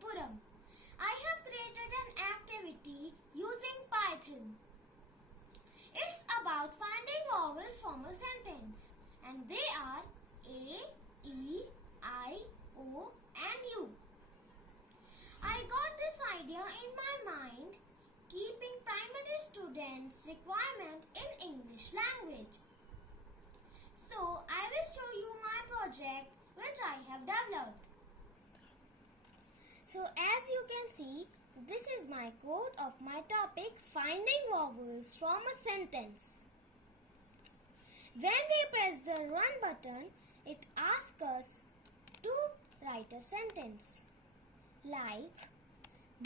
Puram. I have created an activity using Python. It's about finding vowels from a sentence, and they are A, E, I, O and U. I got this idea in my mind keeping primary students' requirement in English language. So I will show you my project which I have developed. So as you can see, this is my code of my topic finding vowels from a sentence. When we press the run button, it asks us to write a sentence like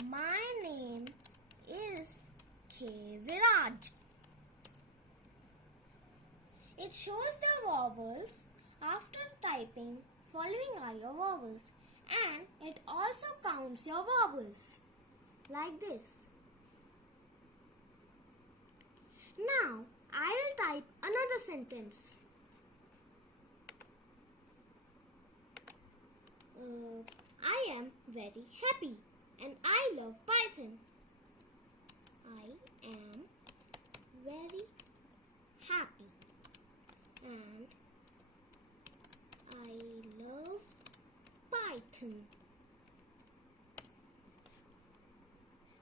my name is Viraaj. It shows the vowels after typing. Following are your vowels, and it also counts your vowels like this. Now I will type another sentence. I am very happy and I love Python. I am very happy and I love Python.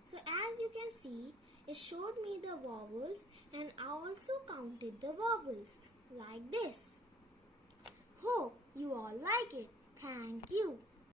So as you can see, it showed me the vowels and I also counted the vowels like this. Hope you all like it. Thank you.